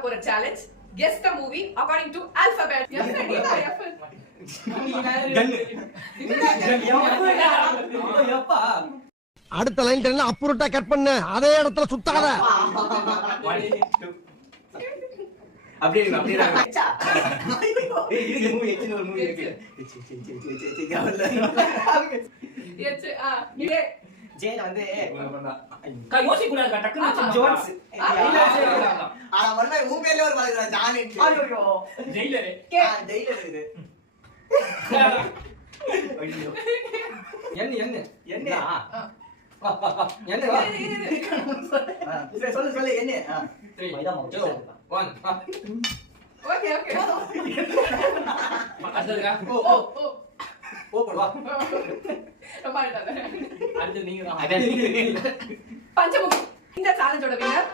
பார்க்க போற challenge guess the movie according to alphabet. அடுத்த லைன் என்ன அப்புறட்டா கட் பண்ணு, அதே இடத்துல சுத்தாத. அப்படியே இது மூவி எச்சின் ஒரு மூவி இருக்கு. ஜெயில வந்து யோசிக்க கூடாது டக்குனு ஜோன்ஸ் ஆனா வரல உன் பேர்ல ஒரு பாருங்க ஜானி. ஐயோ ஜெயிலர் ஜெயிலர் இது. ஐயோ என்ன என்ன என்ன சொல்லு என்ன 3 2 1 ஓகே ஓகே அடுத்ததுக்கா ஓ போடுவா ரொம்ப அழகா. அடுத்து நீங்க தான் பஞ்சமுகம் இந்த சேலஞ்சோட வின்னர்